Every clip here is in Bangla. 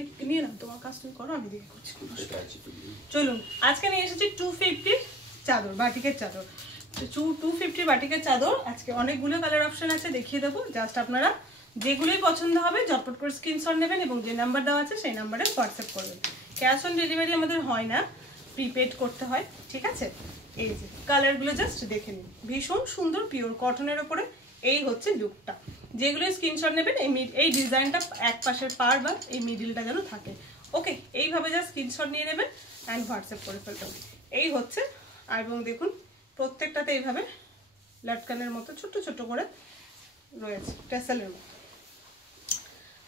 এদিকে নিয়ে নাও, তোমার কাজ তুমি করো, আমি দিকে করছি। চলুন, আজকে নিয়ে এসেছি 250 চাদর, বাটিকের চাদর। 250 বাটিকের চাদর। আজকে অনেকগুলো কালার অপশন আছে, দেখিয়ে দেবো। জাস্ট আপনারা যেগুলোই পছন্দ হবে ঝটপট করে স্ক্রিনশট নেবেন এবং যে নাম্বার দেওয়া আছে সেই নাম্বারে হোয়াটসঅ্যাপ করবেন। ক্যাশ অন ডেলিভারি আমাদের হয় না, প্রিপেড করতে হয়, ঠিক আছে। এই যে কালারগুলো জাস্ট দেখে নিন, ভীষণ সুন্দর পিওর কটনের ওপরে। এই হচ্ছে লুকটা। যেগুলো স্ক্রিনশট নেবেন এই ডিজাইনটা এক পাশের পার বা এই মিডিলটা যেন থাকে। ওকে, এইভাবে জাস্ট স্ক্রিনশট নিয়ে নেবেন অ্যান্ড হোয়াটসঅ্যাপ করে ফেলবেন। এই হচ্ছে, এবং দেখুন প্রত্যেকটাতে এইভাবে লটকানের মতো ছোট ছোট করে রয়েছে, টেসেলের মতো।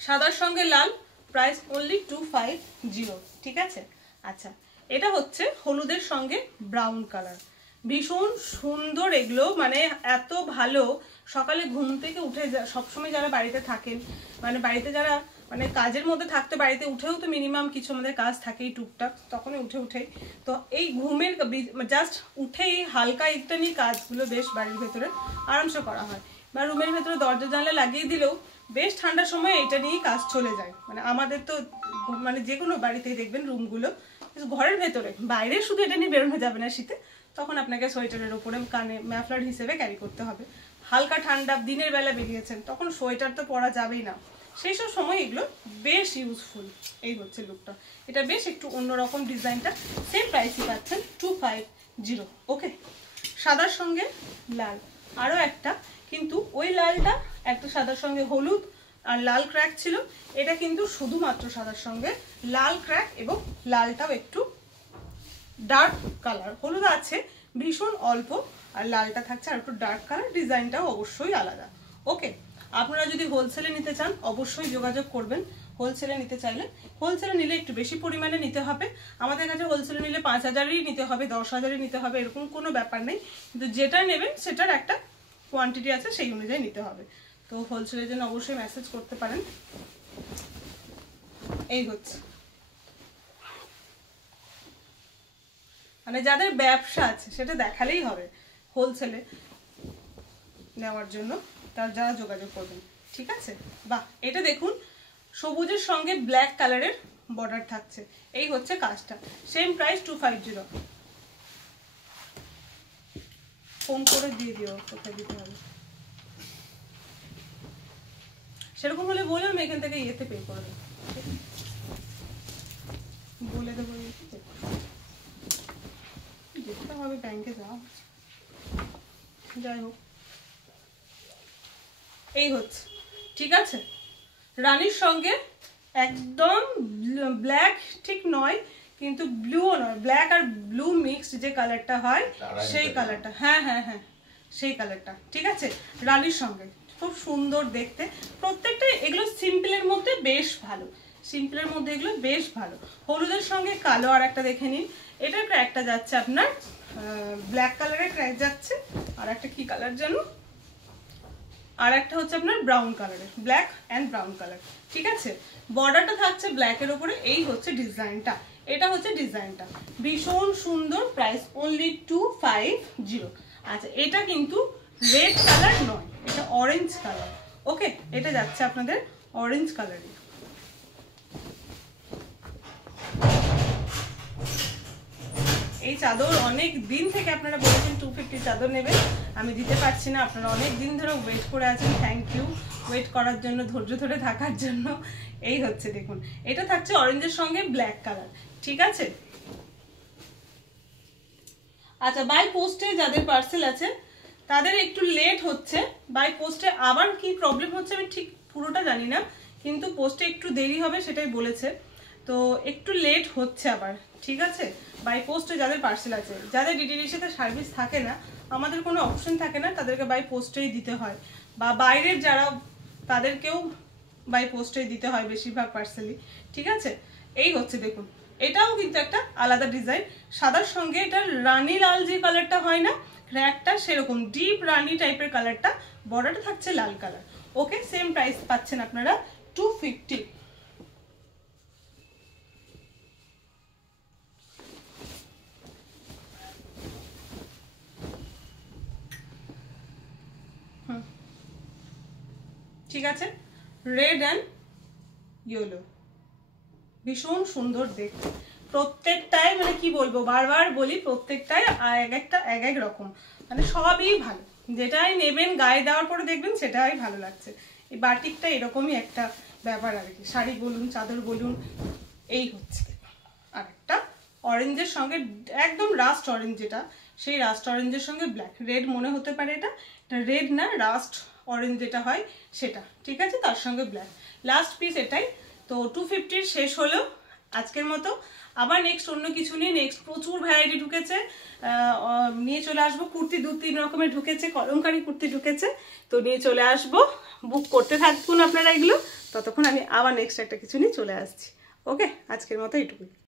সাদার সঙ্গে লাল, প্রাইস অনলি 250, ঠিক আছে। আচ্ছা, এটা হচ্ছে হলুদের সঙ্গে ব্রাউন কালার, ভীষণ সুন্দর এগুলো, মানে এত ভালো। সকালে ঘুম থেকে উঠে সবসময় যারা বাড়িতে থাকেন, মানে বাড়িতে যারা মানে কাজের মধ্যে থাকতে, বাড়িতে উঠেও তো মিনিমাম কিছু আমাদের কাজ থাকেই টুকটাক, তখনই উঠেই তো এই ঘুমের জাস্ট উঠেই হালকা একটা নিয়ে কাজগুলো বেশ বাড়ির ভেতরে আরামসে করা হয়, বা রুমের ভেতরে দরজা জানলা লাগিয়ে দিলেও বেশ ঠান্ডার সময় এটা নিয়েই কাজ চলে যায়। মানে আমাদের তো মানে যে কোনো বাড়িতেই দেখবেন রুমগুলো, ঘরের ভেতরে, বাইরে শুধু এটা নিয়ে বেরোনো যাবে না শীতে, তখন আপনাকে সোয়েটারের ওপরে কানে ম্যাফলার হিসেবে ক্যারি করতে হবে। হালকা ঠান্ডা দিনের বেলা বেরিয়েছেন, তখন সোয়েটার তো পরা যাবেই না, সেই সব সময় এগুলো বেশ ইউজফুল। এই হচ্ছে লুকটা, এটা বেশ একটু অন্যরকম ডিজাইনটা। সেম প্রাইসই পাচ্ছেন 250। ওকে, সাদার সঙ্গে লাল আরও একটা, কিন্তু ওই লালটা একটা সাদার সঙ্গে হলুদ আর লাল ক্র্যাক ছিল, এটা কিন্তু শুধুমাত্র সাদার সঙ্গে লাল ক্র্যাক, এবং লালটাও একটু ডার্ক কালার, হলুদ আছে ভীষণ অল্প আর লালটা থাকছে আর একটু ডার্ক কালার। ডিজাইনটাও অবশ্যই আলাদা। ওকে, আপনারা যদি হোলসেলে নিতে চান অবশ্যই যোগাযোগ করবেন। হোলসেলে নিতে চাইলে, হোলসেলে নিলে একটু বেশি পরিমাণে নিতে হবে। আমাদের কাছে হোলসেলে নিলে 5000ই নিতে হবে, 10,000ই নিতে হবে, এরকম কোনো ব্যাপার নেই, কিন্তু যেটা নেবেন সেটার একটা কোয়ান্টিটি আছে, সেই অনুযায়ী নিতে হবে। তো হোলসেলের জন্য অবশ্যই মেসেজ করতে পারেন। এই হচ্ছে, মানে যাদের ব্যবসা আছে সেটা দেখালেই হবে হোলসেলে নেওয়ার জন্য, তার যারা যোগাযোগ করবেন, ঠিক আছে। বাহ, এটা দেখুন সবুজের সঙ্গে ব্ল্যাক কালারের বর্ডার থাকছে। এই হচ্ছে কাজটা, সেম প্রাইস 250। ফোন করে দিয়ে দিও কোথায় দিতে হবে, সেরকম হলে বলে আমি এখান থেকে ইয়েতে পে করে দেবো, বলে দেবো। যেতে হবে ব্যাংকে, যাওয়া, যাই হোক। এই হচ্ছে, ঠিক আছে। রানীর সঙ্গে একদম ব্ল্যাক ঠিক নয়, কিন্তু ব্লুও নয়, ব্ল্যাক আর ব্লু মিক্সড যে কালারটা হয় সেই কালারটা, হ্যাঁ হ্যাঁ হ্যাঁ সেই কালারটা, ঠিক আছে। রানীর সঙ্গে খুব সুন্দর দেখতে। প্রত্যেকটা এগুলো সিম্পলের মধ্যে বেশ ভালো, সিম্পলের মধ্যে এগুলো বেশ ভালো। হলুদের সঙ্গে কালো আর একটা দেখে নিন, এটার ক্র্যাকটা যাচ্ছে আপনার ব্ল্যাক কালারের ক্র্যাক যাচ্ছে, আর একটা কি কালার জানো, আর একটা হচ্ছে আপনার ব্রাউন কালারের, ব্ল্যাক অ্যান্ড ব্রাউন কালার, ঠিক আছে। বর্ডারটা থাকছে ব্ল্যাকের ওপরে। এই হচ্ছে ডিজাইনটা, এটা হচ্ছে ডিজাইনটা, ভীষণ সুন্দর। Price only 250। আচ্ছা, এটা কিন্তু রেড কালার নয়, এটা অরেঞ্জ কালার। ওকে, এটা যাচ্ছে আপনাদের অরেঞ্জ কালারে। এই চাদর অনেক দিন থেকে আপনারা বলেছেন 250 চাদর নেবেন, আমি দিতে পারছি না, আপনারা অনেক দিন ধরে ওয়েট করে আছেন। থ্যাংক ইউ ওয়েট করার জন্য, ধৈর্য ধরে থাকার জন্য। এই হচ্ছে দেখুন, এটা থাকছে অরেঞ্জের সঙ্গে ব্ল্যাক কালার, ঠিক আছে। আচ্ছা, বাই পোস্টে যাদের পার্সেল আছে তাদের একটু লেট হচ্ছে। বাই পোস্টে আবার কি প্রবলেম হচ্ছে আমি ঠিক পুরোটা জানি না, কিন্তু পোস্টে একটু দেরি হবে সেটাই বলেছে, তো একটু লেট হচ্ছে আবার, ঠিক আছে। বাই পোস্টে যাদের পার্সেল আছে, যাদের ডিটিডিসিতে সার্ভিস থাকে না, আমাদের কোনো অপশন থাকে না, তাদেরকে বাই পোস্টেই দিতে হয়, বা বাইরের যারা তাদেরকেও বাই পোস্টেই দিতে হয় বেশিরভাগ পার্সেলই, ঠিক আছে। এই হচ্ছে দেখুন, এটাও কিন্তু একটা আলাদা ডিজাইন, সাদার সঙ্গে এটা রানী লাল যে কালারটা হয় না ক্র্যাকটা, সেরকম ডিপ রানী টাইপের কালারটা, বর্ডারটা থাকছে লাল কালার। ওকে, সেম প্রাইস পাচ্ছেন আপনারা 250। ঠিক আছে, রেড অ্যান্ড ইয়েলো, ভীষণ সুন্দর দেখতে, প্রত্যেকটাই মানে কি বলবো, বারবার বলি প্রত্যেকটাই এক এক রকম, মানে সবই ভালো, যেটাই নেবেন গায়ে দেওয়ার পরে দেখবেন সেটাই ভালো লাগছে। এই বাটিকটা এরকমই একটা ব্যাপার আর কি, শাড়ি বলুন চাদর বলুন এই হচ্ছে। আর একটা অরেঞ্জের সঙ্গে একদম রাস্ট অরেঞ্জ, যেটা সেই রাস্ট অরেঞ্জের সঙ্গে ব্ল্যাক, রেড মনে হতে পারে এটা রেড না, রাস্ট অরেঞ্জ যেটা হয় সেটা, ঠিক আছে, তার সঙ্গে ব্ল্যাক, লাস্ট পিস এটাই। তো 250 শেষ হলো আজকের মতো। আবার নেক্সট অন্য কিছু নিয়ে, নেক্সট প্রচুর ভ্যারাইটি ঢুকেছে, নিয়ে চলে আসবো। কুর্তি 2-3 রকমের ঢুকেছে, কলমকারি কুর্তি ঢুকেছে, তো নিয়ে চলে আসবো। বুক করতে থাকুন আপনারা এগুলো, ততক্ষণ আমি আবার নেক্সট একটা কিছু নিয়ে চলে আসছি। ওকে, আজকের মতো এইটুকুই।